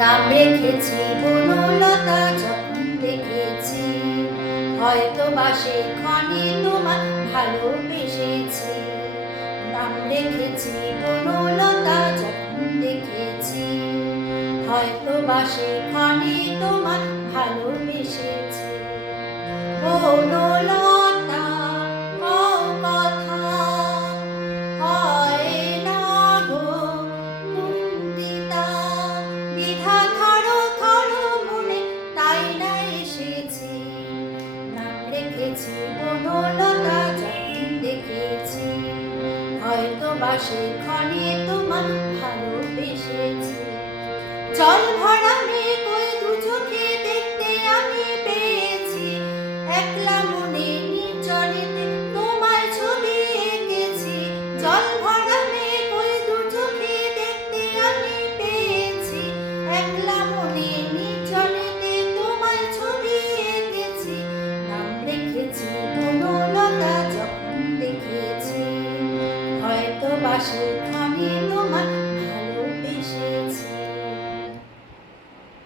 নাম রেখেছি বনলতা যখন দেখেছি, হয়তো বা সেখানে তোমার ভালোবেসেছি। নাম রেখেছি বনলতা যখন দেখেছি, হয়তো বা সেখানে তোমার ভালোবেসেছি। বনলতা কও কথা, হয় না গো কুন্দিতা, বিধাতার করো মনে তাই না এসেছি। নাম রেখেছি বনলতা যখন দেখেছি, হয়তো বা সেখানে তোমার ভালোবেসেছি। জল ভরা মেঘ ওই দু চোখে দেখতে আমি পেয়েছি, একলা মনে নির্জনেতে তোমার ছবি এঁকেছি। জল ভরা মেঘ ওই দু চোখে দেখতে আমি পেয়েছি, একলা মনে নির্জনেতে তোমার ছবি এঁকেছি। নাম রেখেছি বনলতা যখন দেখেছি, হয়তো বা